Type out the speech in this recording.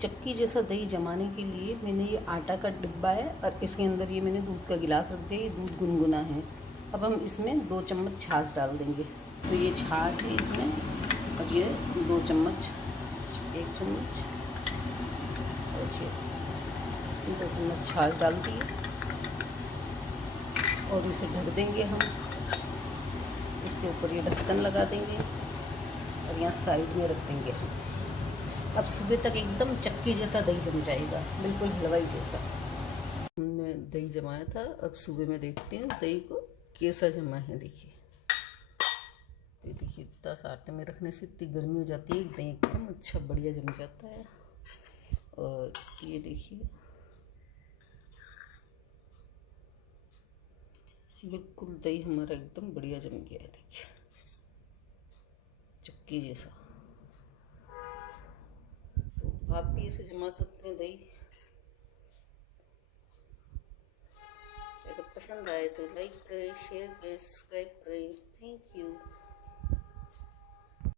चक्की जैसा दही जमाने के लिए मैंने ये आटा का डिब्बा है और इसके अंदर ये मैंने दूध का गिलास रख दिया। ये दूध गुनगुना है। अब हम इसमें 2 चम्मच छाछ डाल देंगे। तो ये छाछ है इसमें, और ये 2 चम्मच, 1 चम्मच और ये 2 चम्मच छाछ डाल दिए और इसे ढक देंगे हम। इसके ऊपर ये ढक्कन लगा देंगे और यहाँ साइड में रख देंगे हम। अब सुबह तक एकदम चक्की जैसा दही जम जाएगा, बिल्कुल हलवाई जैसा। हमने दही जमाया था, अब सुबह में देखती हूँ दही को कैसा जमा है। देखिए, ये देखिए, इतना सा आटे में रखने से इतनी गर्मी हो जाती है, दही एकदम अच्छा बढ़िया जम जाता है। और ये देखिए, बिल्कुल दही हमारा एकदम बढ़िया जम गया है। देखिए, चक्की जैसा। तो आप भी इसे जमा सकते हैं दही। अगर पसंद आए तो लाइक करें, शेयर करें, सब्सक्राइब करें।